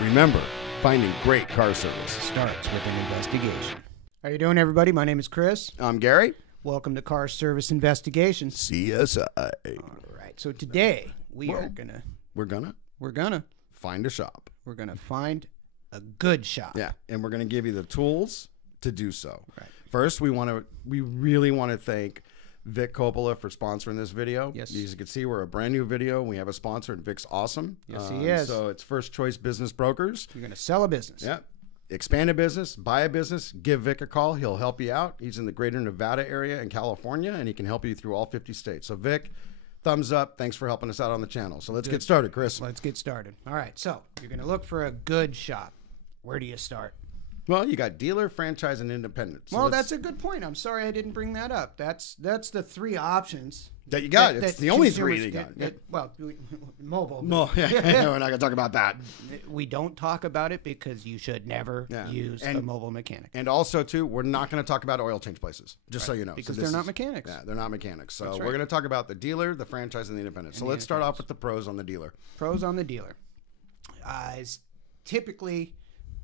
Remember, finding great car service starts with an investigation. How you doing, everybody? My name is Chris. I'm Gary. Welcome to Car Service Investigations. CSI. All right. So today we're gonna find a shop. We're gonna find a good shop. Yeah, and we're gonna give you the tools to do so. Right. First, we really want to thank Vic Coppola for sponsoring this video. Yes. As you can see, we're a brand new video. We have a sponsor, and Vic's awesome. Yes, he is. So it's First Choice Business Brokers. You're gonna sell a business. Yeah. Expand a business, buy a business, give Vic a call. He'll help you out. He's in the greater Nevada area in California, and he can help you through all 50 states. So Vic, thumbs up. Thanks for helping us out on the channel. So let's get started, Chris. Let's get started. All right. So you're gonna look for a good shop. Where do you start? Well, you got dealer, franchise, and independent. So well, that's a good point. I'm sorry I didn't bring that up. That's the three options that you got. It's the only three you got. Mobile. Well, yeah, we're not going to talk about that. We don't talk about it because you should never use a mobile mechanic. And also, too, we're not going to talk about oil change places, just so you know. Because they're not mechanics. Yeah, they're not mechanics. So we're going to talk about the dealer, the franchise, and the independent. So let's start off with the pros on the dealer. Pros on the dealer is typically...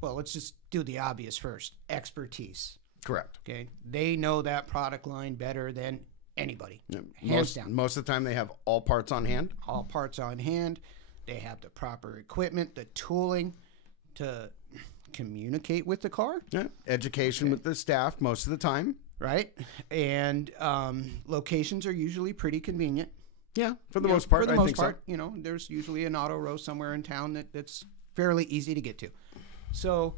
Well, let's just do the obvious first. Expertise. Correct. Okay. They know that product line better than anybody. Yeah. Hands down. Most of the time, they have all parts on hand. All parts on hand. They have the proper equipment, the tooling to communicate with the car. Yeah. Education with the staff most of the time. Right. And locations are usually pretty convenient. Yeah, for the most part. For the most part, so. There's usually an auto row somewhere in town that's fairly easy to get to. So,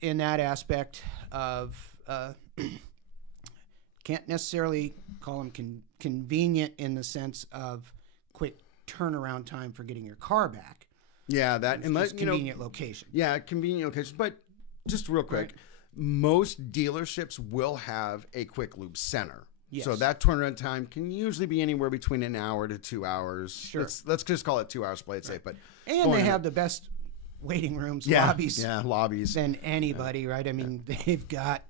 in that aspect of, can't necessarily call them convenient in the sense of quick turnaround time for getting your car back. Yeah, that unless convenient location. Yeah, convenient location. But just real quick, most dealerships will have a quick lube center. Yes. So that turnaround time can usually be anywhere between an hour to 2 hours. Sure. Let's just call it 2 hours. Play it safe. But they have the best waiting rooms, lobbies than anybody, right? I mean, they've got,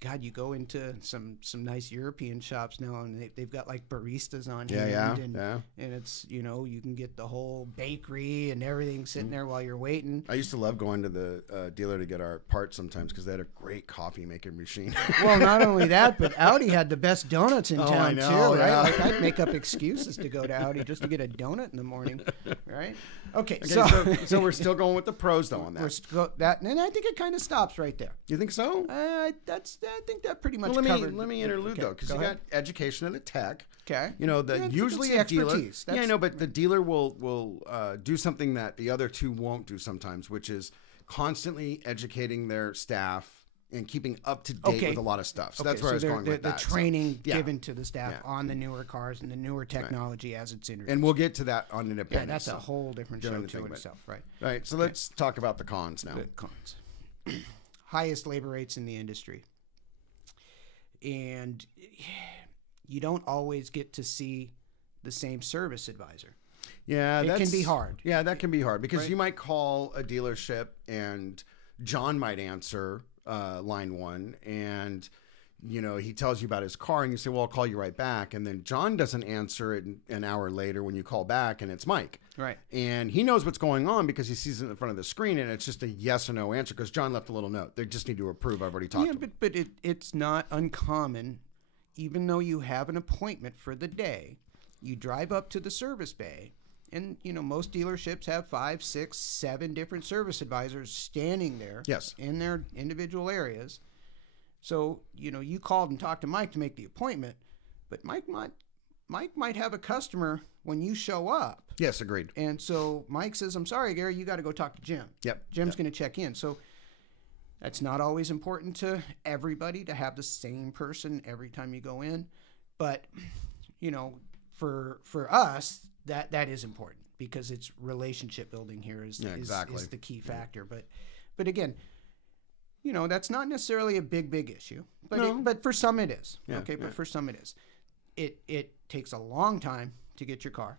God, you go into some nice European shops now, and they've got like baristas on hand, and it's, you can get the whole bakery and everything sitting there while you're waiting. I used to love going to the dealer to get our parts sometimes because they had a great coffee making machine. Well, not only that, but Audi had the best donuts in town too, right? Yeah. Like I'd make up excuses to go to Audi just to get a donut in the morning, right? Okay, so we're still going with the pros though on that. And I think it kind of stops right there. You think so? I think that pretty much covered. Let me interlude though, because you got education and a tech. Okay. Usually a dealer. Expertise. Yeah, I know, but the dealer will do something that the other two won't do sometimes, which is constantly educating their staff and keeping up to date with a lot of stuff. So that's where I was going with that. The training given to the staff on the newer cars and the newer technology as it's introduced. And we'll get to that on independent. Yeah, that's a whole different show to itself, right? Right. So let's talk about the cons now. The cons. Highest labor rates in the industry. And you don't always get to see the same service advisor. Yeah, it can be hard. Yeah, that can be hard because you might call a dealership and John might answer line one, and he tells you about his car, and you say, "Well, I'll call you right back." And then John doesn't answer it an hour later when you call back, and it's Mike. Right. And he knows what's going on because he sees it in front of the screen, and it's just a yes or no answer because John left a little note. They just need to approve. I've already talked to him. But it's not uncommon, even though you have an appointment for the day, you drive up to the service bay, and most dealerships have 5, 6, 7 different service advisors standing there in their individual areas. So, you called and talked to Mike to make the appointment, but Mike might have a customer when you show up. Yes, agreed. And so Mike says, "I'm sorry, Gary, you got to go talk to Jim." Yep. Jim's going to check in. So that's not always important to everybody to have the same person every time you go in. But, for us, that is important because it's relationship building here is the key factor. But again, that's not necessarily a big issue, but for some it is. But for some it is. It takes a long time to get your car.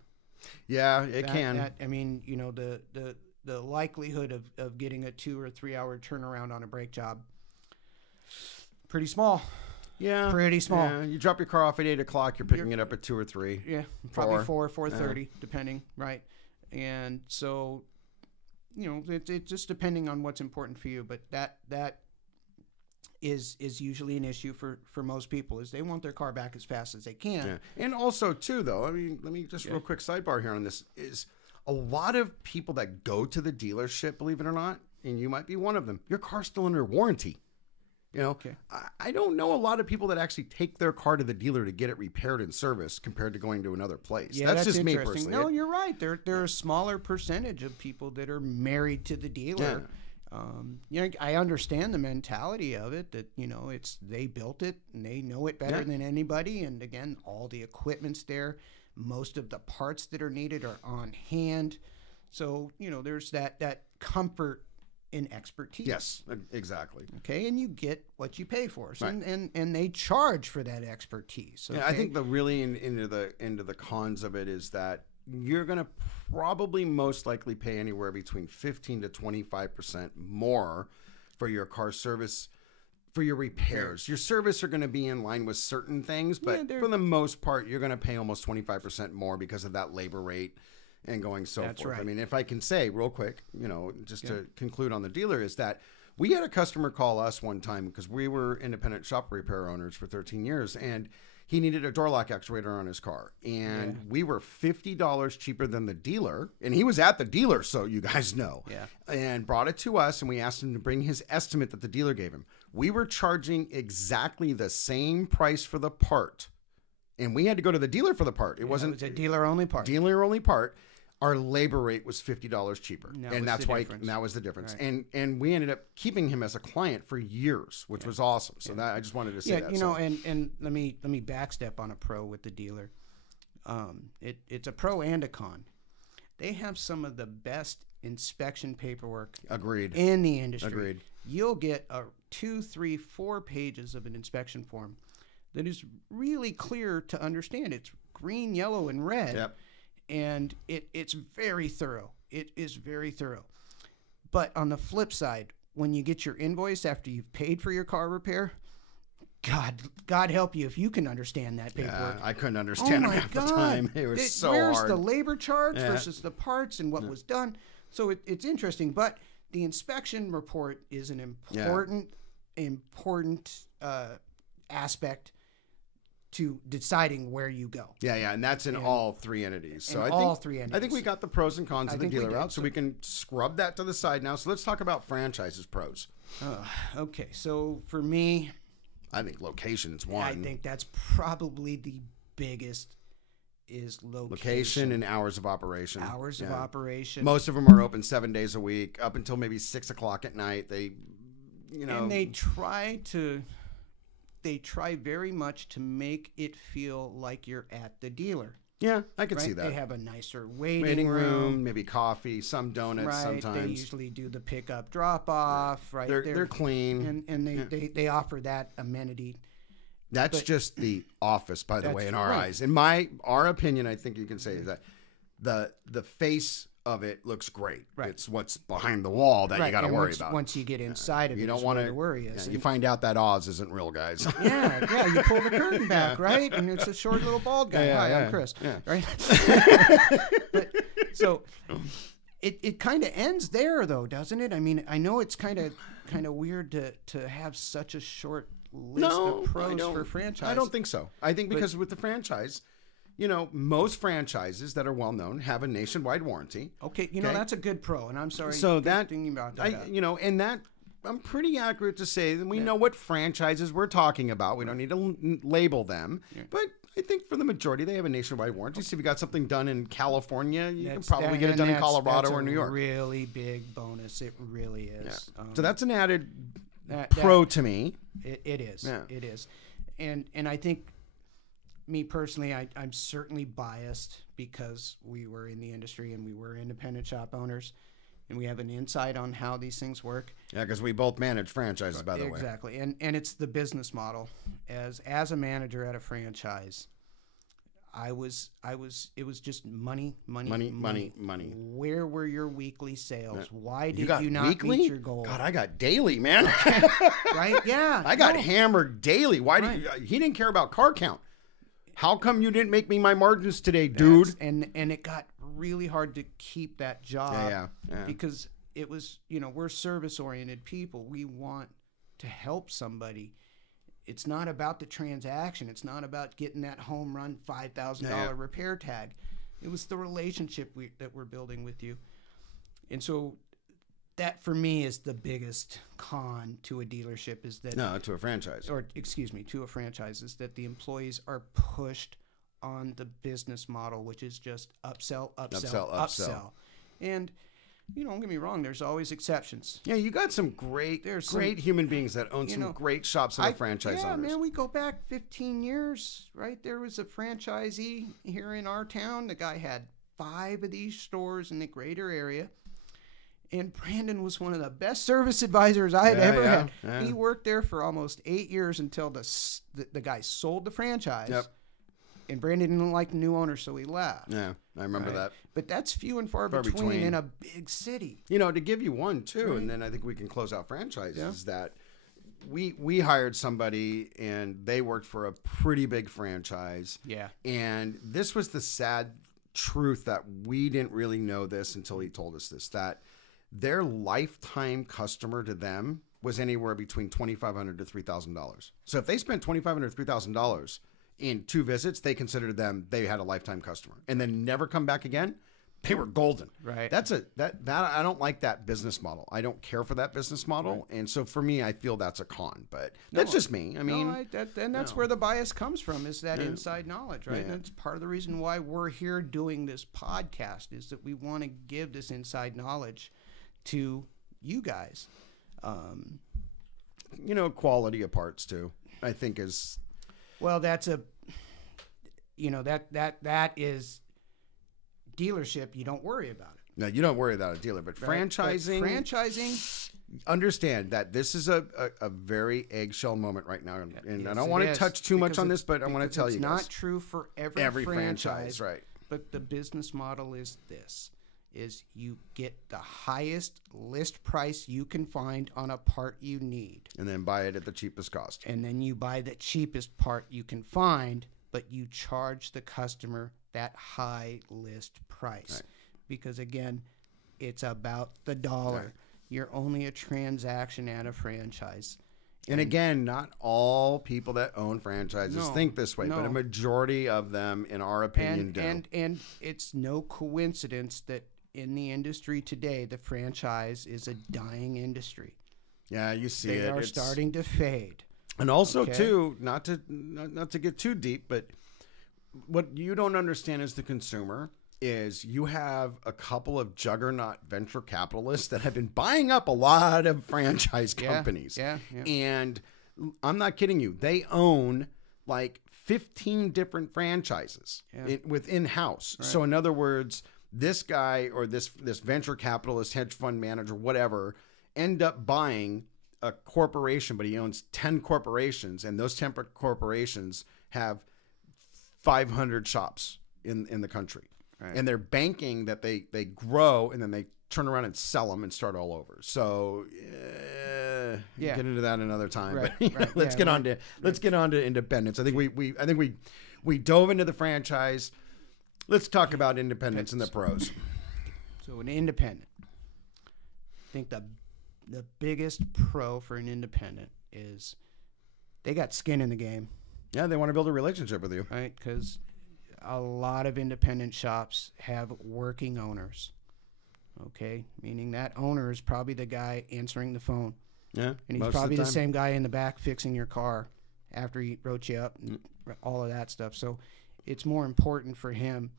Yeah, it can. The likelihood of getting a 2 or 3 hour turnaround on a brake job, pretty small. Yeah. Pretty small. Yeah. You drop your car off at 8 o'clock, you're picking it up at 2 or 3. Yeah. Probably 4:30, depending. Right. And so, it's just depending on what's important for you. But that is usually an issue for most people, is they want their car back as fast as they can. Yeah. And also, too, though, I mean, let me just real quick sidebar here on this, is a lot of people that go to the dealership, believe it or not, and you might be one of them, your car's still under warranty. Okay. I don't know a lot of people that actually take their car to the dealer to get it repaired and serviced compared to going to another place. Yeah, that's just me interesting. personally. No, you're right. There are a smaller percentage of people that are married to the dealer. Yeah. I understand the mentality of it, that, they built it and they know it better than anybody. And again, all the equipment's there. Most of the parts that are needed are on hand. So, there's that comfort in expertise. Yes, exactly. Okay, and you get what you pay for. So, Right. and they charge for that expertise. Okay? Yeah, I think the really into the cons of it is that you're going to probably most likely pay anywhere between 15 to 25% more for your car service, for your repairs. Your service are going to be in line with certain things, but for the most part, you're going to pay almost 25% more because of that labor rate and going so That's forth. right. I mean, if I can say real quick, just to conclude on the dealer, is that we had a customer call us one time because we were independent shop repair owners for 13 years, and he needed a door lock actuator on his car. And we were $50 cheaper than the dealer. And he was at the dealer, so you guys know. Yeah. And brought it to us, and we asked him to bring his estimate that the dealer gave him. We were charging exactly the same price for the part. And we had to go to the dealer for the part. It wasn't a dealer-only part. Dealer-only part. Our labor rate was $50 cheaper, and that's why that was the difference. Right. And we ended up keeping him as a client for years, which was awesome. So that I just wanted to say that. And let me backstep on a pro with the dealer. It's a pro and a con. They have some of the best inspection paperwork Agreed. in the industry. Agreed. You'll get 2, 3, 4 pages of an inspection form that is really clear to understand. It's green, yellow, and red. Yep. And it's very thorough. It is very thorough. But on the flip side, when you get your invoice after you've paid for your car repair, God help you if you can understand that paperwork. I couldn't understand it half the time. It was so hard. Where's the labor charge versus the parts and what was done? So it's interesting. But the inspection report is an important aspect to deciding where you go. Yeah, and that's in all three entities. So three entities. I think we got the pros and cons of the dealer out, so we can scrub that to the side now. So let's talk about franchises pros. Okay, so for me, I think location's one. I think that's probably the biggest is location and hours of operation. Hours of operation. Most of them are open 7 days a week, up until maybe 6 o'clock at night. And they try very much to make it feel like you're at the dealer. Yeah, I can see that. They have a nicer waiting room, maybe coffee, some donuts right. sometimes. They usually do the pickup drop off, right? They're clean. And they offer that amenity. That's just the office, by the way, in our eyes. In our opinion, I think you can say is that the face of it looks great. Right. It's what's behind the wall that you got to worry about. Once you get inside of it, you don't want to worry. You find out that Oz isn't real, guys. Yeah. You pull the curtain back, right? And it's a short little bald guy. Hi, I'm Chris. Yeah. Right. So it kind of ends there, though, doesn't it? I mean, I know it's kind of weird to have such a short list of pros for franchise. I don't think so. I think because with the franchise, most franchises that are well known have a nationwide warranty. Okay, that's a good pro, and I'm sorry. So thinking about that, and that I'm pretty accurate to say that we know what franchises we're talking about. We don't need to label them, but I think for the majority they have a nationwide warranty. So if you got something done in California, you can probably get it done in Colorado or New York. Really big bonus. It really is. Yeah. So that's an added pro to me. It is. Yeah. It is, and I think. Me personally, I'm certainly biased because we were in the industry and we were independent shop owners, and we have an insight on how these things work. Yeah, because we both manage franchises, by the way. Exactly, and it's the business model. As a manager at a franchise, it was just money. Where were your weekly sales? Why did you not meet your goal? God, I got daily, man. Right? Yeah. I got hammered daily. Why he didn't care about car count. How come you didn't make me my margins today, dude? And it got really hard to keep that job Yeah. because it was, we're service-oriented people. We want to help somebody. It's not about the transaction. It's not about getting that home run $5,000 repair tag. It was the relationship that we're building with you. And so that, for me, is the biggest con to a dealership is that... No, to a franchise. Or, excuse me, to a franchise is that the employees are pushed on the business model, which is just upsell. And... don't get me wrong. There's always exceptions. Yeah, you got some great human beings that own some great shops and are franchise owners. Yeah, man, we go back 15 years, right? There was a franchisee here in our town. The guy had 5 of these stores in the greater area. And Brandon was one of the best service advisors I had ever had. Yeah. He worked there for almost 8 years until the guy sold the franchise. Yep. And Brandon didn't like the new owner, so he left. Yeah, I remember that. But that's few and far between in a big city. To give you one, too, and then I think we can close out franchises, that we hired somebody, and they worked for a pretty big franchise. Yeah. And this was the sad truth that we didn't really know this until he told us this, that their lifetime customer to them was anywhere between $2,500 to $3,000. So if they spent $2,500 to $3,000 in 2 visits, they considered they had a lifetime customer, and then never come back again. They were golden. Right. That I don't like that business model. I don't care for that business model, and so for me, I feel that's a con. But that's just me. I mean, that's where the bias comes from, is that inside knowledge, right? And that's part of the reason why we're here doing this podcast, is that we want to give this inside knowledge to you guys. Quality of parts too, I think is. Well, that's that is dealership. You don't worry about it. No, you don't worry about a dealer, but right? franchising, understand that this is a very eggshell moment right now, and I don't want to touch too much on this, but I want to tell you, it's not true for every franchise, right? But the business model is this: is you get the highest list price you can find on a part you need. And then buy it at the cheapest cost. And then you buy the cheapest part you can find, but you charge the customer that high list price. Right. Because, again, it's about the dollar. Right. You're only a transaction at a franchise. And again, not all people that own franchises think this way, but a majority of them, in our opinion, do. And it's no coincidence that in the industry today, the franchise is a dying industry. Yeah, you see they are starting to fade. And also, too, not to get too deep, but what you don't understand as the consumer is you have a couple of juggernaut venture capitalists that have been buying up a lot of franchise companies. Yeah. And I'm not kidding you. They own like 15 different franchises within house. Right. So in other words, this guy or this venture capitalist, hedge fund manager, whatever, end up buying a corporation, but he owns 10 corporations, and those 10 corporations have 500 shops in the country. Right. And they're banking that they grow, and then they turn around and sell them and start all over. So get into that another time. Right. But let's get on to independence. I think we dove into the franchise. Let's talk about independence and the pros. So an independent, I think the biggest pro for an independent is they got skin in the game. Yeah, they want to build a relationship with you. Right, because a lot of independent shops have working owners. Okay, meaning that owner is probably the guy answering the phone. Yeah, and he's probably the same guy in the back fixing your car after he wrote you up and all of that stuff. So it's more important for him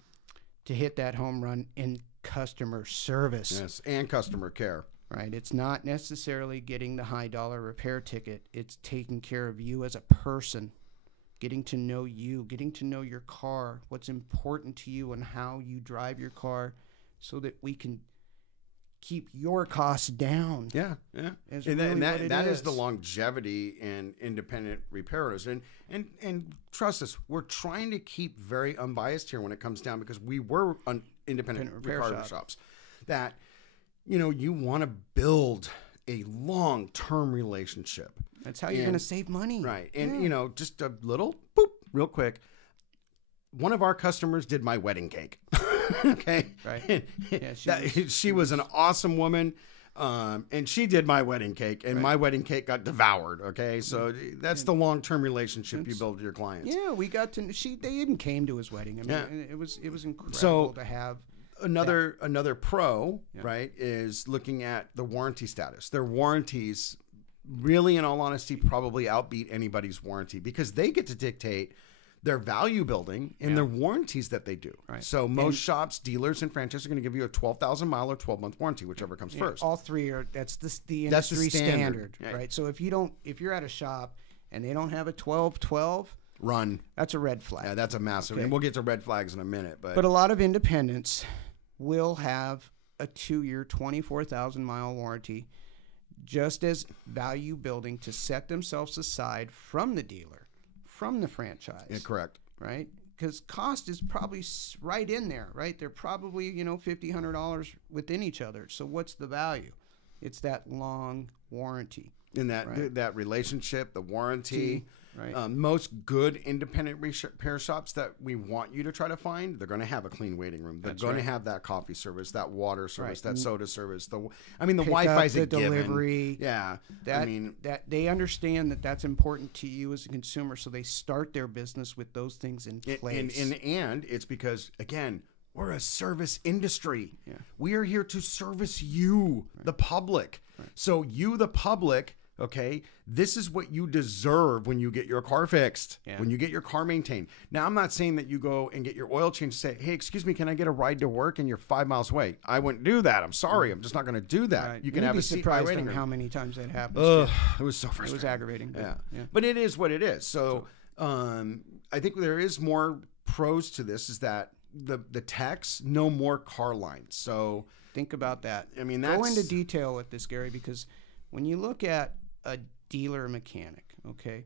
to hit that home run in customer service. Yes, and customer care. Right. It's not necessarily getting the high dollar repair ticket. It's taking care of you as a person, getting to know you, getting to know your car, what's important to you and how you drive your car, so that we can keep your costs down. Yeah. And that is the longevity in independent repairers. And trust us, we're trying to keep very unbiased here when it comes down, because we were independent repair shops. That, you want to build a long-term relationship. That's how you're going to save money. Right. And, just a little, boop, real quick. One of our customers did my wedding cake. Okay. Right. Yeah, She was an awesome woman. And she did my wedding cake, and my wedding cake got devoured. Okay. So that's the long-term relationship you build with your clients. Yeah. We got to, they even came to his wedding. I mean, it was incredible to have. Another pro, right, is looking at the warranty status. Their warranties really, in all honesty, probably outbeat anybody's warranty because they get to dictate their value building and their warranties that they do. Right. So most shops, dealers, and franchises are going to give you a 12,000 mile or 12-month warranty, whichever comes first. All three are, that's the industry standard, right? So if you're at a shop and they don't have a 12-12, run. that's a red flag. Yeah, that's a massive, and we'll get to red flags in a minute. But a lot of independents will have a 2-year, 24,000 mile warranty just as value building to set themselves aside from the dealer, from the franchise. Yeah, correct. Right? Because cost is probably right in there, right? They're probably, $50, $100 within each other. So what's the value? It's that long warranty. In that relationship, the warranty. Right. Most good independent repair shops that we want you to try to find, they're going to have a clean waiting room. They're going to have that coffee service, that water service, that soda service. The Wi-Fi's a given. Delivery. Yeah. That they understand that that's important to you as a consumer, so they start their business with those things in place. And it's because, again, we're a service industry. Yeah. We are here to service you, the public. Right. So you, the public, okay, this is what you deserve when you get your car fixed, when you get your car maintained. Now, I'm not saying that you go and get your oil change and say, hey, excuse me, can I get a ride to work? And you're 5 miles away. I wouldn't do that. I'm sorry. I'm just not going to do that. Right. You can have a seat surprised waiting room. How many times that happens. It was so frustrating. It was aggravating. Yeah. But it is what it is. So I think there is more pros to this is that the techs know more car lines. So think about that. I mean, go into detail with this, Gary, because when you look at a dealer mechanic, okay,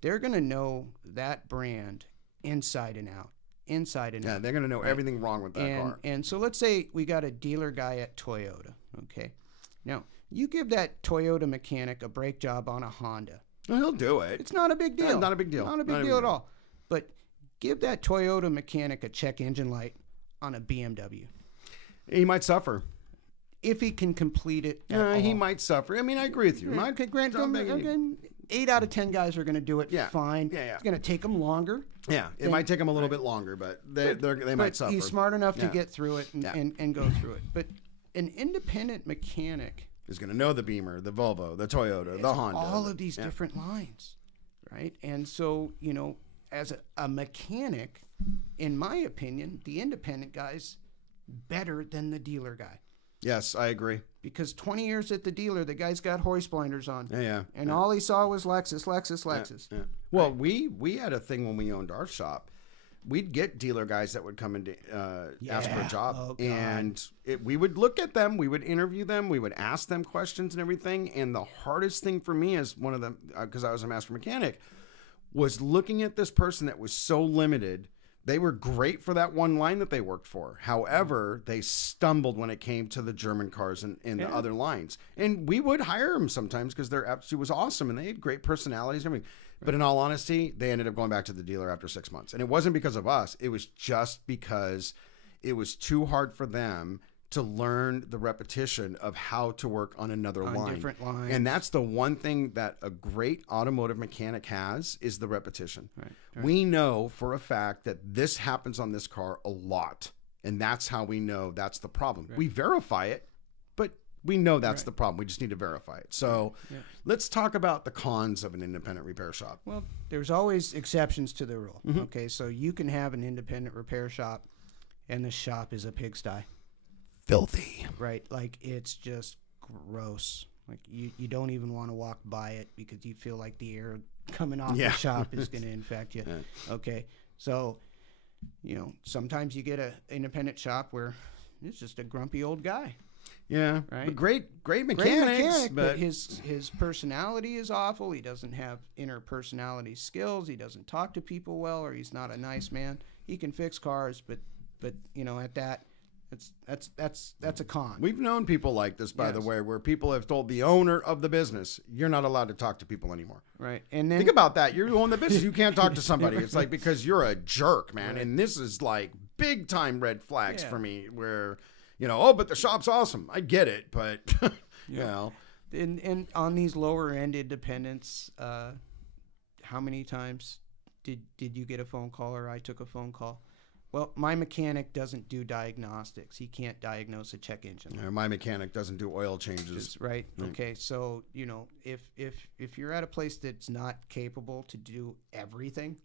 they're going to know that brand inside and out. Yeah, they're going to know everything wrong with that car. And so let's say we got a dealer guy at Toyota, okay? Now, you give that Toyota mechanic a brake job on a Honda. Well, he'll do it. It's not a big deal. Not a big deal. Not a big deal at all. But give that Toyota mechanic a check engine light on a BMW. He might suffer. If he can complete it he might suffer. I mean, I agree with you. Okay, Grant, 8 out of 10 guys are going to do it fine. Yeah. It's going to take them longer. Yeah, it might take them a little bit longer, but they might suffer. He's smart enough to get through it and go through it. But an independent mechanic is going to know the Beamer, the Volvo, the Toyota, the Honda. All of these different lines, right? And so, as a mechanic, in my opinion, the independent guy's better than the dealer guy. Yes, I agree. Because 20 years at the dealer, the guy's got hoist blinders on. And yeah. all he saw was Lexus. Yeah. Well, we had a thing when we owned our shop. We'd get dealer guys that would come and ask for a job. And we would look at them. We would interview them. We would ask them questions and everything. And the hardest thing for me as one of them, because I was a master mechanic, was looking at this person that was so limited. They were great for that one line that they worked for. However, they stumbled when it came to the German cars and the other lines. And we would hire them sometimes because their aptitude was awesome and they had great personalities and everything. But in all honesty, they ended up going back to the dealer after 6 months. And it wasn't because of us. It was just because it was too hard for them to learn the repetition of how to work on another line. Different lines. And that's the one thing that a great automotive mechanic has is the repetition. Right. We know for a fact that this happens on this car a lot. And that's how we know that's the problem. Right. We verify it, but we know that's the problem. We just need to verify it. So let's talk about the cons of an independent repair shop. Well, there's always exceptions to the rule. Mm-hmm. Okay, so you can have an independent repair shop and the shop is a pigsty. Filthy. Right, like it's just gross. Like you don't even want to walk by it because you feel like the air coming off the shop is going to infect you. Okay, so sometimes you get an independent shop where it's just a grumpy old guy. Yeah, right. But great mechanics, great mechanic, but his personality is awful. He doesn't have interpersonality skills. He doesn't talk to people well, or he's not a nice man. He can fix cars, but at that. That's a con. We've known people like this, by the way, where people have told the owner of the business, "You're not allowed to talk to people anymore." Right, and then think about that. You own the business, you can't talk to somebody. It's like because you're a jerk, man, and this is like big time red flags Yeah. for me where, oh, but the shop's awesome. I get it, but, And on these lower end independents, how many times did you get a phone call or I took a phone call? Well, my mechanic doesn't do diagnostics. He can't diagnose a check engine. my mechanic doesn't do oil changes. Just, right. Okay. So, if you're at a place that's not capable to do everything,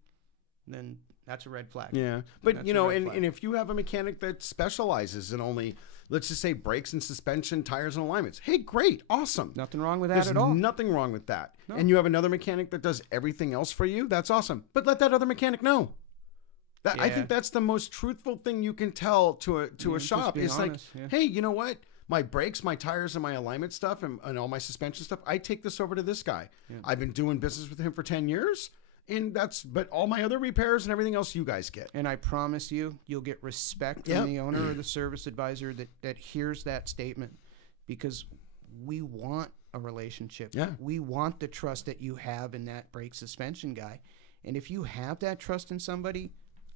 then that's a red flag. Yeah. But, That's a red flag. and if you have a mechanic that specializes in only, let's just say, brakes and suspension, tires and alignments, hey, great, awesome. Nothing wrong with that There's at all. nothing wrong with that. No. And you have another mechanic that does everything else for you, that's awesome. But let that other mechanic know. I Yeah. think that's the most truthful thing you can tell to a just shop. being It's honest, like, hey, you know what? My brakes, my tires, and my alignment stuff, and all my suspension stuff, I take this over to this guy. Yeah. I've been doing business with him for 10 years, but all my other repairs and everything else you guys get. And I promise you'll get respect Yep. from the owner or the service advisor that hears that statement, because we want a relationship. Yeah. We want the trust that you have in that brake suspension guy. And if you have that trust in somebody,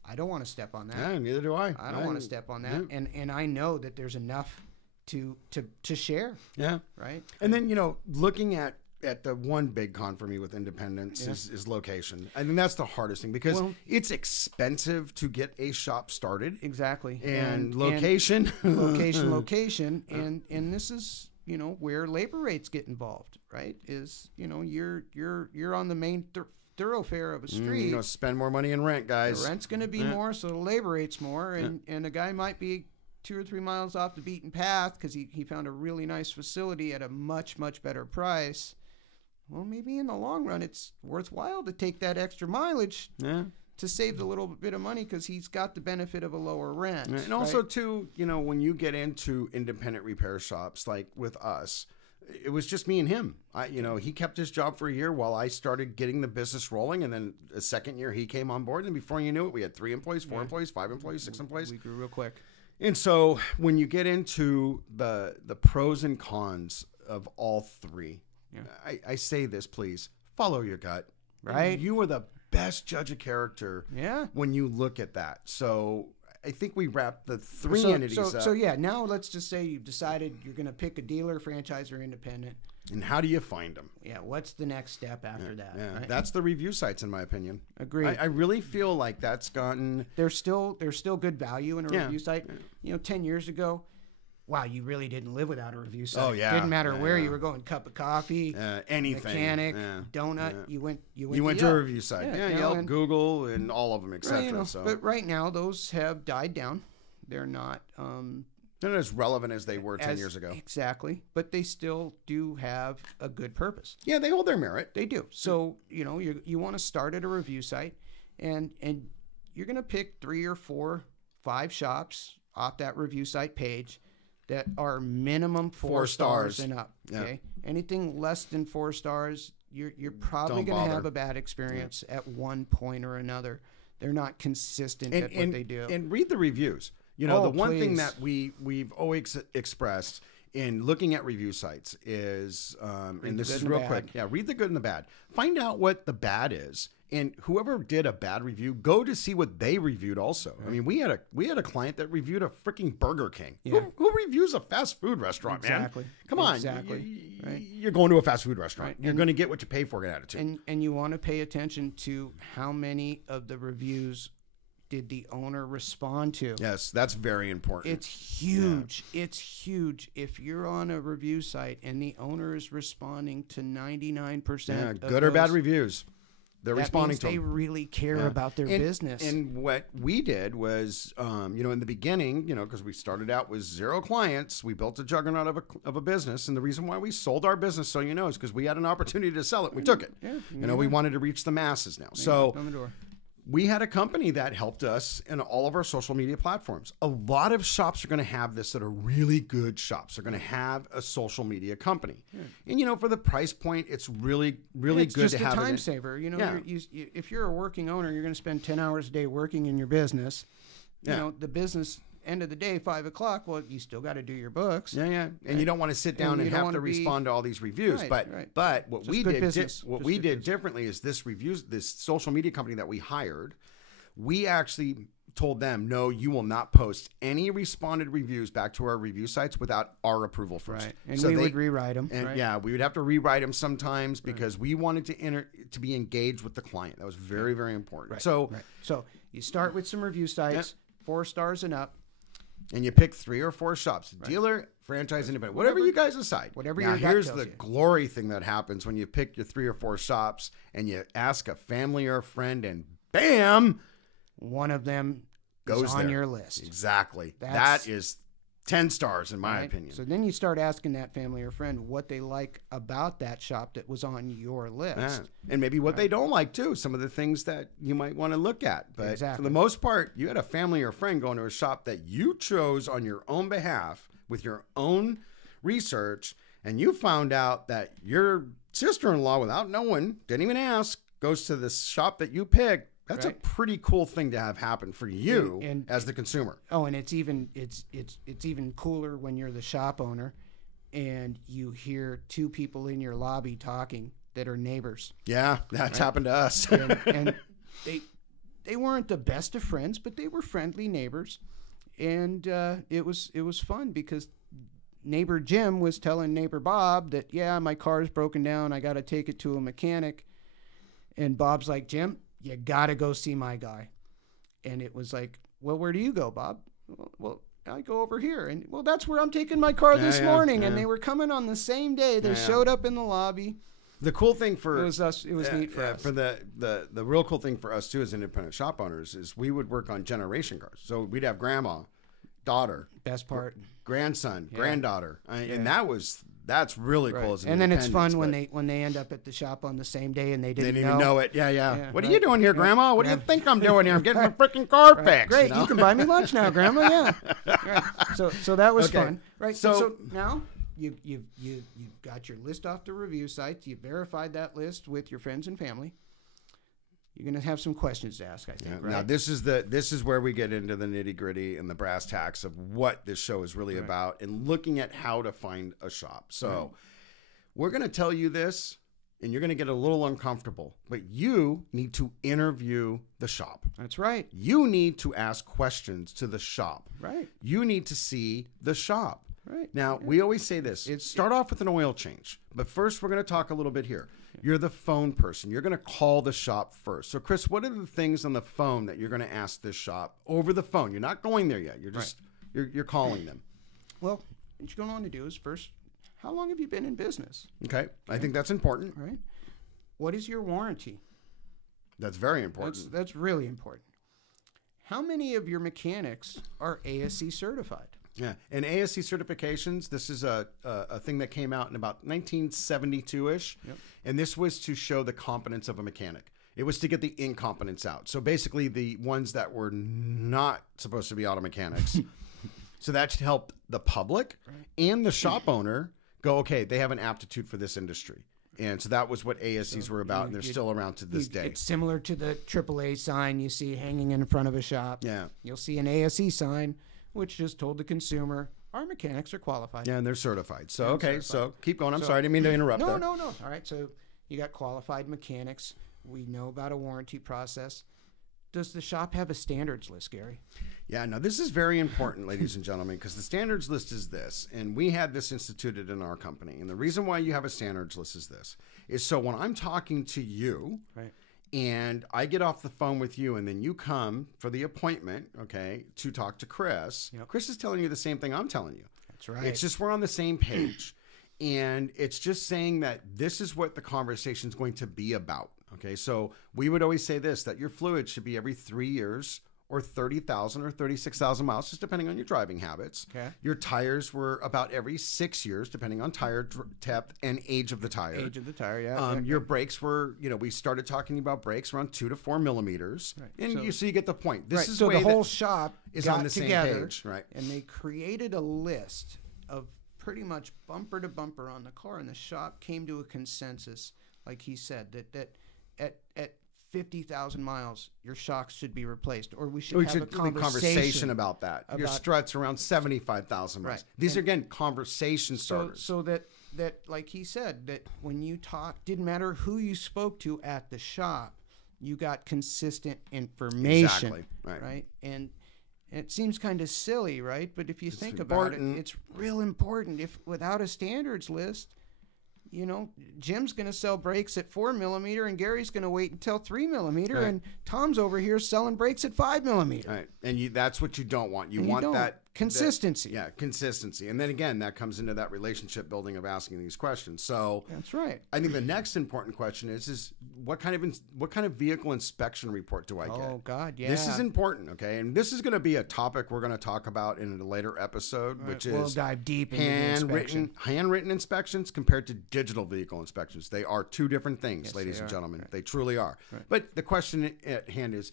I don't want to step on that. Yeah, neither do I. I don't want to step on that. Yeah. And I know that there's enough to share, Yeah. right? And then, looking at the one big con for me with independence is location. I think that's the hardest thing because it's expensive to get a shop started. Exactly. And location. Location. And this is, where labor rates get involved, right? Is, you're on the main thoroughfare of a street. Spend more money in rent, guys. The rent's going to be more, so the labor rate's more. And a guy might be 2 or 3 miles off the beaten path because he found a really nice facility at a much, much better price. Well, maybe in the long run, it's worthwhile to take that extra mileage to save the little bit of money because he's got the benefit of a lower rent. And also, too, when you get into independent repair shops, like with us, it was just me and him. He kept his job for a year while I started getting the business rolling. And then the second year he came on board. And before you knew it, we had 3 employees, 4 employees, 5 employees, 6 employees. We grew real quick. And so when you get into the pros and cons of all three, I say this, please, follow your gut. Right. You are the best judge of character when you look at that. So I think we wrap the three entities up. So now let's just say you've decided you're going to pick a dealer, franchise, or independent. And how do you find them? Yeah, what's the next step after that? Yeah, right? that's the review sites, in my opinion. Agreed. I really feel like that's gotten... There's still good value in a review site. 10 years ago, wow, you really didn't live without a review site. Oh, yeah. Didn't matter where you were going, cup of coffee, anything. mechanic, donut. You went to a review site. Yelp, and, Google, and all of them, etc. But right now, those have died down. They're not... they're not as relevant as they were 10 years ago. Exactly. But they still do have a good purpose. Yeah, they hold their merit. They do. So, you want to start at a review site and you're going to pick 3 or 4, 5 shops off that review site page that are minimum 4 stars and up. Okay. Anything less than 4 stars, you're probably going to have a bad experience at one point or another. They're not consistent at what they do. And read the reviews. The one thing that we've always expressed in looking at review sites is, and this is real quick, read the good and the bad. Find out what the bad is, and whoever did a bad review, go to see what they reviewed also. Right. I mean, we had a client that reviewed a freaking Burger King. Yeah. Who reviews a fast food restaurant, man? Come on. You're going to a fast food restaurant. You're going to get what you pay for an attitude. And you want to pay attention to how many of the reviews did the owner respond to? Yes, that's very important. It's huge. Yeah. It's huge. If you're on a review site and the owner is responding to 99% of good or bad reviews, they're responding to them. They really care about their business. And what we did was, in the beginning, because we started out with 0 clients, we built a juggernaut of a business. And the reason why we sold our business, so you know, is because we had an opportunity to sell it. We took it. Yeah, we wanted to reach the masses now. So we had a company that helped us in all of our social media platforms. A lot of shops are going to have this that are really good shops. They're going to have a social media company. Yeah. And, for the price point, it's really, really good to have it. It's just a time saver. If you're a working owner, you're going to spend 10 hours a day working in your business. The business... end of the day, 5 o'clock, well, you still got to do your books. Yeah. And you don't want to sit down and have to respond to all these reviews. But what we did differently is this social media company that we hired, we actually told them, no, you will not post any responded reviews back to our review sites without our approval first. Right. And so we would rewrite them. And right? yeah, we would have to rewrite them sometimes because we wanted to be engaged with the client. That was very, very important. Right. So, so you start with some review sites, 4 stars and up. And you pick 3 or 4 shops, dealer, franchise, independent, whatever you guys decide. Whatever now, your gut here's tells the you. glory thing that happens when you pick your 3 or 4 shops and you ask a family or a friend, and bam, one of them goes is on there. your list. Exactly. That's- That is 10 stars in my Right? opinion. So then you start asking that family or friend what they like about that shop that was on your list. Yeah. And maybe what they don't like too, some of the things that you might want to look at. But for Exactly. the most part, you had a family or friend going to a shop that you chose on your own behalf with your own research, and you found out that your sister-in-law, without knowing, didn't even ask, goes to the shop that you picked. That's Right. a pretty cool thing to have happen for you And- as the consumer. Oh, and it's even cooler when you're the shop owner and you hear 2 people in your lobby talking that are neighbors. Yeah, that's happened to us. And they weren't the best of friends, but they were friendly neighbors. And it was fun because neighbor Jim was telling neighbor Bob that, yeah, my car's broken down. I got to take it to a mechanic. And Bob's like, Jim, you got to go see my guy. And it was like, well, where do you go, Bob? Well, I go over here. And, well, that's where I'm taking my car this morning. And they were coming on the same day. They showed up in the lobby. The cool thing for It was neat for us. For the real cool thing for us too as independent shop owners is we would work on generation cars. So we'd have grandma, daughter, Best part. grandson, granddaughter, and that's really cool. As an And then it's fun independence, when they end up at the shop on the same day and they they didn't didn't even know it. Yeah. Yeah, What are right. you doing here, Yeah. Grandma? What do you Yeah. think I'm doing here? I'm getting my freaking car fixed. Great, you know? you can buy me lunch now, Grandma. Yeah. Right. So that was Okay. fun, right? So now you got your list off the review sites. You verified that list with your friends and family. You're gonna have some questions to ask, I think. Right? Now this is where we get into the nitty gritty and the brass tacks of what this show is really about and looking at how to find a shop. So we're going to tell you this and you're going to get a little uncomfortable, but you need to interview the shop. That's right. You need to ask questions to the shop. Right. You need to see the shop. Right. Now, we always say this. Start off with an oil change. But first, we're going to talk a little bit here. You're the phone person. You're going to call the shop first. So, Chris, what are the things on the phone that you're going to ask this shop over the phone? You're not going there yet. You're just you're calling them. Well, what you're going to want to do is first, how long have you been in business? Okay. I think that's important. Right. What is your warranty? That's very important. That's really important. How many of your mechanics are ASC certified? Yeah, and ASC certifications, this is a thing that came out in about 1972-ish, and this was to show the competence of a mechanic. It was to get the incompetence out. So basically the ones that were not supposed to be auto mechanics. So that should help the public and the shop owner go, okay, they have an aptitude for this industry. And so that was what ASCs were about, and they're still around to this day. It's similar to the AAA sign you see hanging in front of a shop. Yeah. You'll see an ASC sign, which just told the consumer, our mechanics are qualified. Yeah, and they're certified. So, okay, certified. so keep going. I'm sorry, I didn't mean to interrupt No, there. no. All right, so you got qualified mechanics. We know about a warranty process. Does the shop have a standards list, Gary? Yeah, now this is very important, ladies and gentlemen, because the standards list is this, and we had this instituted in our company. And the reason why you have a standards list is this, is so when I'm talking to you, and I get off the phone with you, and then you come for the appointment, okay, to talk to Chris, Chris is telling you the same thing I'm telling you. That's right. It's just we're on the same page. And it's just saying that this is what the conversation is going to be about. Okay, so we would always say this, that your fluid should be every 3 years or 30,000 or 36,000 miles, just depending on your driving habits. Okay. Your tires were about every 6 years, depending on tire depth and age of the tire. Age of the tire, yeah. Your brakes were, we started talking about brakes around 2 to 4 millimeters. Right. And so you get the point. This is so way the whole shop is got on the same together, page, right? And they created a list of pretty much bumper to bumper on the car, and the shop came to a consensus, like he said, that at 50,000 miles, your shocks should be replaced, or we should have a conversation about that. Your struts around 75,000 miles. Right. These are, again, conversation starters. So that, like he said, that when you talk, didn't matter who you spoke to at the shop, you got consistent information. Exactly. Right? And it seems kind of silly, right? But if you think important. about it, it's real important. If without a standards list, you know, Jim's going to sell brakes at 4 millimeter, and Gary's going to wait until 3 millimeter, Right. and Tom's over here selling brakes at 5 millimeter. Right. And that's what you don't want. You And want don't. that Consistency. Yeah, consistency. And then again, that comes into that relationship building of asking these questions. So That's right. I think the next important question is what kind of vehicle inspection report do I get? Oh, God, yeah. This is important, okay? And this is going to be a topic we're going to talk about in a later episode, Right, which we'll is dive deep into the inspection. handwritten inspections compared to digital vehicle inspections. They are two different things, Yes, ladies they and are. gentlemen. Right. They truly are. Right. But the question at hand is,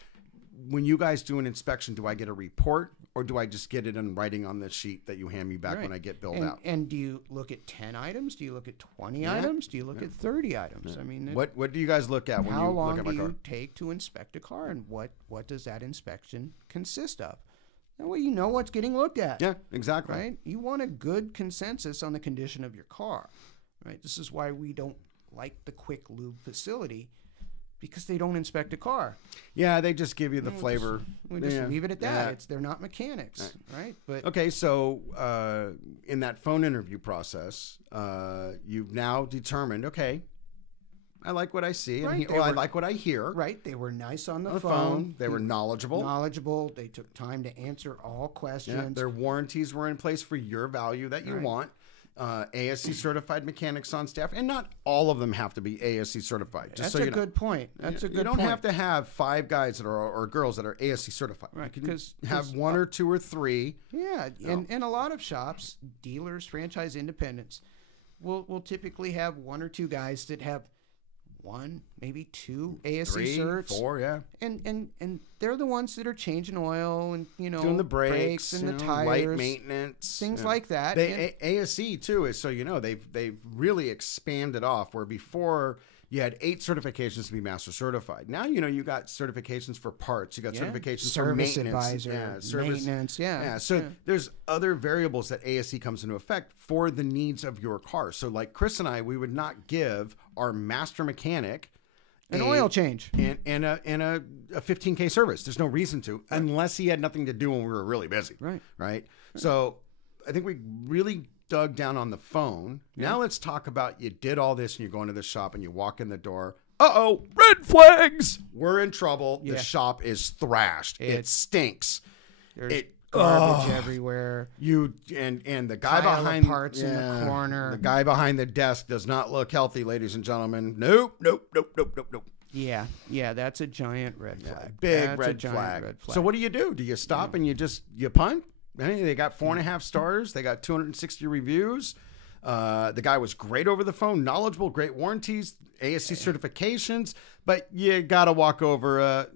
when you guys do an inspection, do I get a report or do I just get it in writing on the sheet that you hand me back Right. when I get billed and, out? And do you look at 10 items? Do you look at 20 Yeah. items? Do you look at 30 items? I mean, What do you guys look at when how you long look at do my car? you take to inspect a car, and what does that inspection consist of? That way you know what's getting looked at. Yeah, exactly. Right? You want a good consensus on the condition of your car. Right? This is why we don't like the Quick Lube facility, because they don't inspect a car. Yeah, they just give you the flavor. We just Yeah. leave it at that. Yeah. They're not mechanics, right? But Okay, so in that phone interview process, you've now determined, okay, I like what I see, Right, and they I were- like what I hear. right, they were nice on On the the phone, they were knowledgeable. knowledgeable. They took time to answer all questions. Yeah, their warranties were in place for your value that you Right. want. ASC certified mechanics on staff, and not all of them have to be ASC certified. Just That's so a you know. good point. That's a good You don't point. have to have 5 guys that are or girls that are ASC certified. Right, You can 'cause- have 'cause, 1 or 2 or 3. Yeah, and a lot of shops, dealers, franchise independents, will typically have 1 or 2 guys that have 1, maybe 2 ASC 3, certs, 4, yeah. and they're the ones that are changing oil and Doing the brakes and the light tires, maintenance, things yeah. like that. They ASC too is, so you know, they've really expanded off, where before you had 8 certifications to be master certified. Now you got certifications for parts, you got Yeah. certifications for Service maintenance, advisor, service maintenance, yeah. So Yeah. there's other variables that ASC comes into effect for the needs of your car. So like Chris and I, we would not give our master mechanic An oil change. and a 15K service. There's no reason to, unless he had nothing to do when we were really busy. Right. So I think we really dug down on the phone. Now let's talk about, you did all this and you go into the shop and you walk in the door. Uh-oh, red flags. We're in trouble. Yeah. The shop is thrashed. It stinks. There's garbage everywhere. And the guy Pile of behind parts in the corner. The guy behind the desk does not look healthy, ladies and gentlemen. Nope. Yeah, that's a giant red flag. Big That's a red giant flag. red flag. So what do? Do you stop and you punt? I mean, they got 4.5 stars. They got 260 reviews. The guy was great over the phone, knowledgeable, great warranties, ASC certifications, but you got to walk over a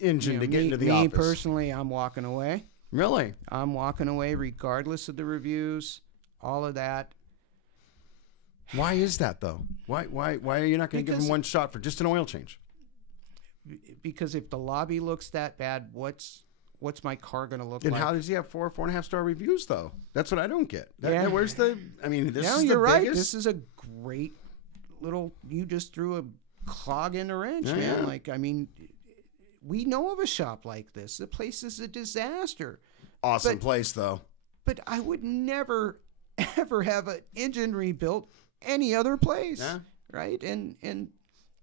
engine to get into the office. Me personally, I'm walking away. Really? I'm walking away regardless of the reviews, all of that. Why is that though? Why are you not going to give him one shot for just an oil change? Because if the lobby looks that bad, what's my car going to look And like? how does he have 4.5 star reviews though? That's what I don't get. Yeah. Where's the? I mean, this No, is you're the right. biggest. This is a great little. You just threw a clog in a wrench, Yeah, man. yeah. Like, I mean, we know of a shop like this. The place is a disaster. Awesome But- place though. But I would never, ever have an engine rebuilt any other place, Yeah. right? And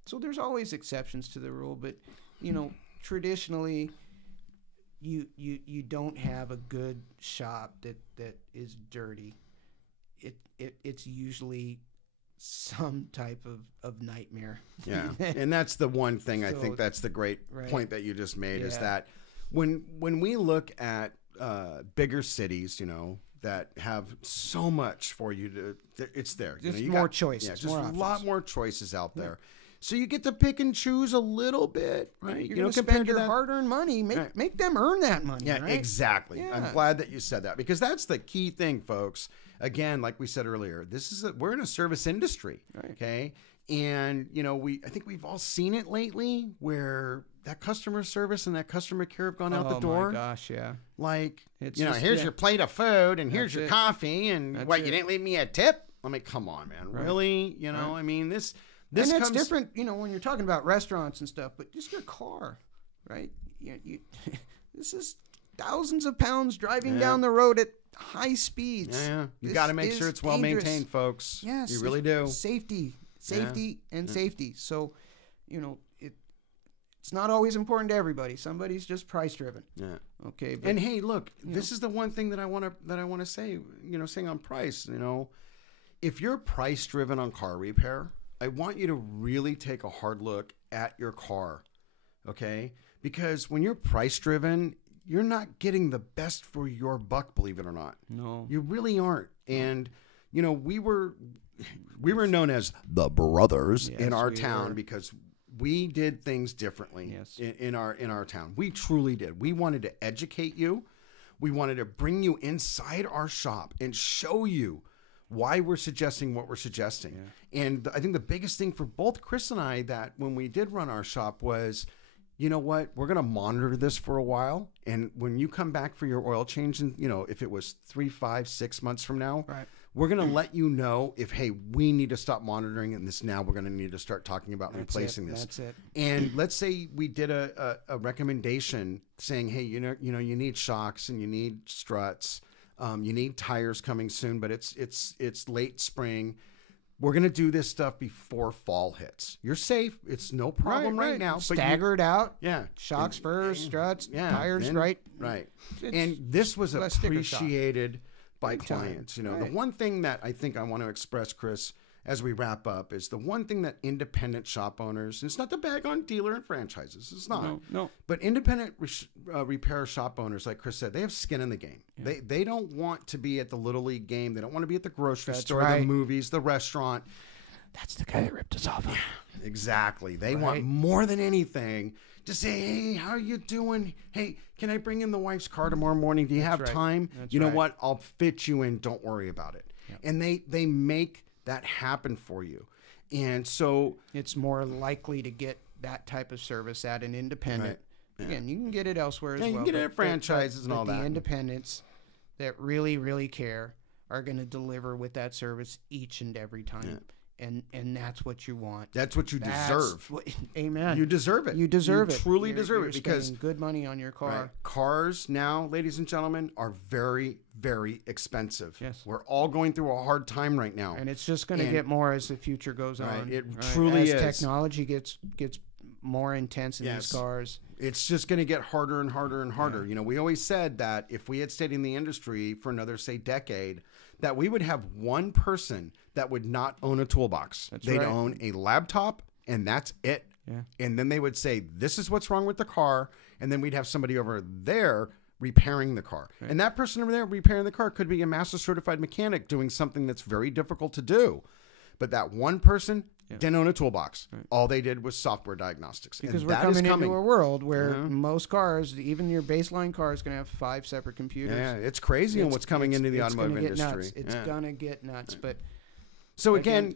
so there's always exceptions to the rule, but traditionally, you don't have a good shop that is dirty. It's usually some type of nightmare. Yeah, and that's the one thing I So- think that's the great Right. point that you just made is Yeah. that when we look at bigger cities, that have so much for you to, it's there. Just you more got- choices, Yeah, just more a lot options. more choices out there. So you get to pick and choose a little bit, right? You're going to spend your hard-earned money. Right. Make them earn that money. Yeah, right? exactly. Yeah. I'm glad that you said that, because that's the key thing, folks. Again, like we said earlier, we're in a service industry, Right. okay? And I think we've all seen it lately, where that customer service and that customer care have gone out the door. Oh my gosh, yeah. Like, It's here's just- your plate of food, and here's That's your it. coffee, and That's what, you it. didn't leave me a tip? I mean, come on, man. Right. Really? Right. I mean, This and that's comes different, when you're talking about restaurants and stuff, but just your car, right? This is thousands of pounds driving down the road at high speeds. Yeah. You got to make sure it's well maintained, folks. Yes. You really do. Safety, and safety. So, it's not always important to everybody. Somebody's just price driven. Yeah. Okay. But, and hey, look, this is the one thing that I want to say, saying on price, if you're price driven on car repair, I want you to really take a hard look at your car. Okay? Because when you're price driven, you're not getting the best for your buck, believe it or not. No. You really aren't. And, we were known as the brothers in our town because we did things differently in our town. We truly did. We wanted to educate you. We wanted to bring you inside our shop and show you why we're suggesting what we're suggesting. Yeah. And I think the biggest thing for both Chris and I that when we did run our shop was, you know what, we're going to monitor this for a while. And when you come back for your oil change, and if it was 3, 5, 6 months from now, right, we're going to let you know if, hey, we need to stop monitoring and this now. We're going to need to start talking about replacing this. That's it. And let's say we did a recommendation saying, hey, you need shocks and you need struts. You need tires coming soon, but it's late spring. We're going to do this stuff before fall hits. You're safe. It's no problem right now. Staggered out. Yeah. Shocks first, struts, tires, right. Right. And this was appreciated by clients. The one thing that I think I want to express, Chris, as we wrap up, is the one thing that independent shop owners, and it's not to bag on dealer and franchises, it's not. No. But independent repair shop owners, like Chris said, they have skin in the game. Yeah. They don't want to be at the Little League game. They don't want to be at the grocery store, the movies, the restaurant. That's the guy that ripped us off. Exactly. They want more than anything to say, hey, how are you doing? Hey, can I bring in the wife's car tomorrow morning? Do you have time? You know what? I'll fit you in. Don't worry about it. Yep. And they make that happen for you. And so it's more likely to get that type of service at an independent. Right. Again, you can get it elsewhere as well. You can get it at franchises and all that. The independents that really, really care are going to deliver with that service each and every time. Yeah. And that's what you want. That's what you deserve. Amen. You deserve it. You deserve it. Truly deserve it because spending good money on your car. Cars now, ladies and gentlemen, are very, very expensive. Yes. We're all going through a hard time right now. And it's just going to get more as the future goes on. It truly is. As technology gets more intense in these cars. It's just going to get harder and harder and harder. Yeah. We always said that if we had stayed in the industry for another, say, decade, that we would have one person that would not own a toolbox. They'd own a laptop, and that's it. Yeah. And then they would say, this is what's wrong with the car. And then we'd have somebody over there repairing the car. Right. And that person over there repairing the car could be a master certified mechanic doing something that's very difficult to do. But that one person didn't own a toolbox. Right. All they did was software diagnostics. Because we're coming into a world where most cars, even your baseline car, is going to have 5 separate computers. Yeah, it's crazy on what's coming into the automotive industry. It's going to get nuts. But so again,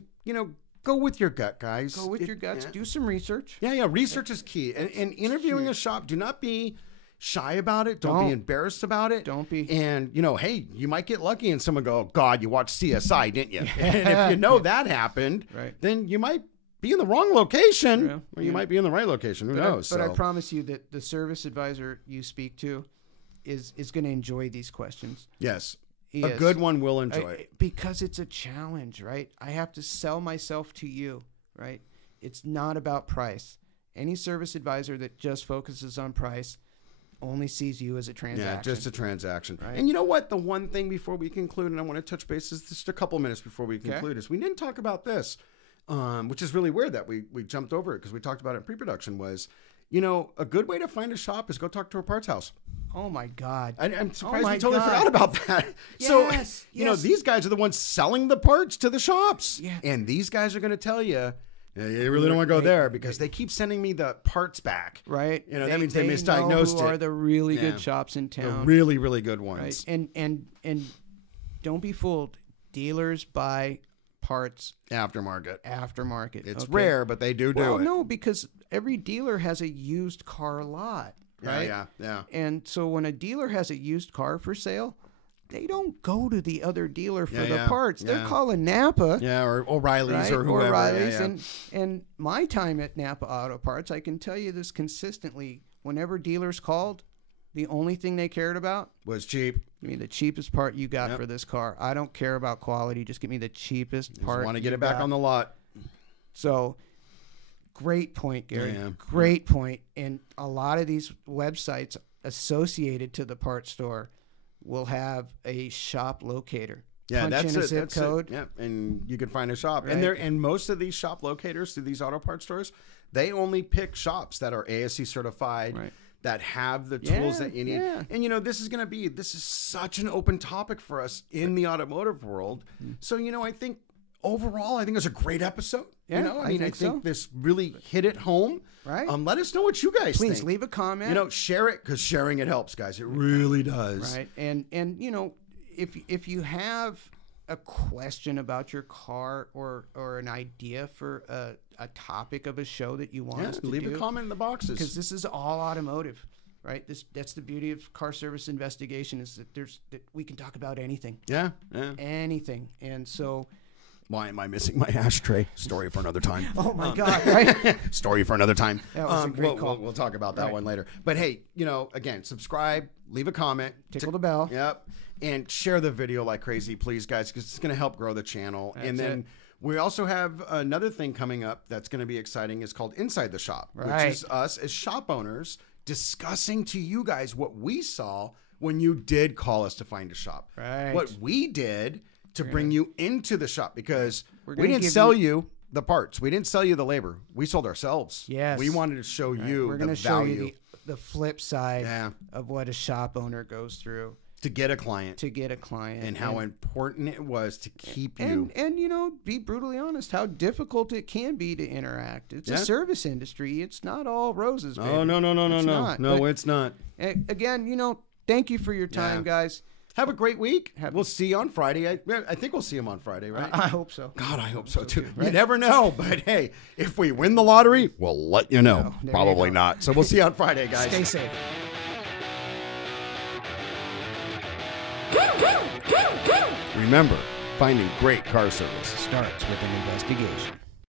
go with your gut, guys. Go with your guts. Do some research. Yeah. Research is key. And interviewing a shop, do not be shy about it. Don't be embarrassed about it. Don't be. And, hey, you might get lucky and someone go, oh, God, you watched CSI, didn't you? And if you know that happened, then you might be in the wrong location or you might be in the right location. Who knows? But I promise you that the service advisor you speak to is going to enjoy these questions. Yes. A good one will enjoy it. Because it's a challenge, right? I have to sell myself to you, right? It's not about price. Any service advisor that just focuses on price only sees you as a transaction. Yeah, just a transaction. Right? And you know what? The one thing before we conclude, and I want to touch bases just a couple minutes before we conclude, is we didn't talk about this, which is really weird that we jumped over it because we talked about it in pre-production, was, a good way to find a shop is go talk to a parts house. Oh, my God. I'm surprised we totally forgot about that. Yes, so, these guys are the ones selling the parts to the shops. Yeah. And these guys are going to tell you, you really don't want to go there because they keep sending me the parts back. Right. That means they misdiagnosed it. Who are the really good shops in town. The really, really good ones. Right. And don't be fooled. Dealers buy parts aftermarket. It's rare, but they do it. No, because every dealer has a used car lot. Right? Yeah. And so when a dealer has a used car for sale, they don't go to the other dealer for Yeah, the yeah, parts. They're yeah. calling Napa. Yeah, or O'Reilly's Right? or whoever. O'Reilly's. Yeah, yeah. And my time at Napa Auto Parts, I can tell you this consistently. Whenever dealers called, the only thing they cared about Was cheap. give me the cheapest part you got Yep. for this car. I don't care about quality. Just give me the cheapest Just part. want to get you it back got. on the lot. So, great point, Gary. Yeah. Great point. And a lot of these websites associated to the parts store will have a shop locator. Yeah, Punch that's in a it. zip That's code. it. Yeah, and you can find a shop. Right. And most of these shop locators through these auto parts stores, they only pick shops that are ASC certified. Right. That have the tools Yeah, that you need. yeah. And this is such an open topic for us in the automotive world. So, I think overall, I think it's a great episode. Yeah, I think so. this really hit it home. Right. Let us know what you guys Please think. leave a comment. Share it, because sharing it helps, guys. It really does. Right. And if you have a question about your car or an idea for a topic of a show that you want us to leave do, a comment in the boxes. because this is all automotive, right? That's the beauty of car service investigation, is that we can talk about anything. Yeah. Anything. And so, Why am I missing my ashtray? Story for another time. oh my God, right? Story for another time. That was a great call. We'll talk about that Right. one later. But hey, again, subscribe, leave a comment. Tickle the bell. Yep. And share the video like crazy, please, guys, because it's going to help grow the channel. And That's then it. we also have another thing coming up that's going to be exciting. It's called Inside the Shop, Right. which is us as shop owners discussing to you guys what we saw when you did call us to find a shop. Right. What we did to bring you into the shop, because We're we gonna didn't give sell you the parts. We didn't sell you the labor. We sold ourselves. Yes. We wanted to show you We're the going to show value you the flip side Yeah. of what a shop owner goes through to get a client to get a client, and how important it was to keep you. and be brutally honest, how difficult it can be to interact. It's Yeah. a service industry. It's not all roses, baby. Oh, no. It's not. No, But, it's not. again, thank you for your time, Yeah. guys. Have a great week. We'll see you on Friday. I think we'll see him on Friday, right? I hope so. God, I hope so too. right? You never know. But hey, if we win the lottery, we'll let you know. there you Probably go. not. So we'll see you on Friday, guys. Stay safe. Remember, finding great car service Starts with an investigation.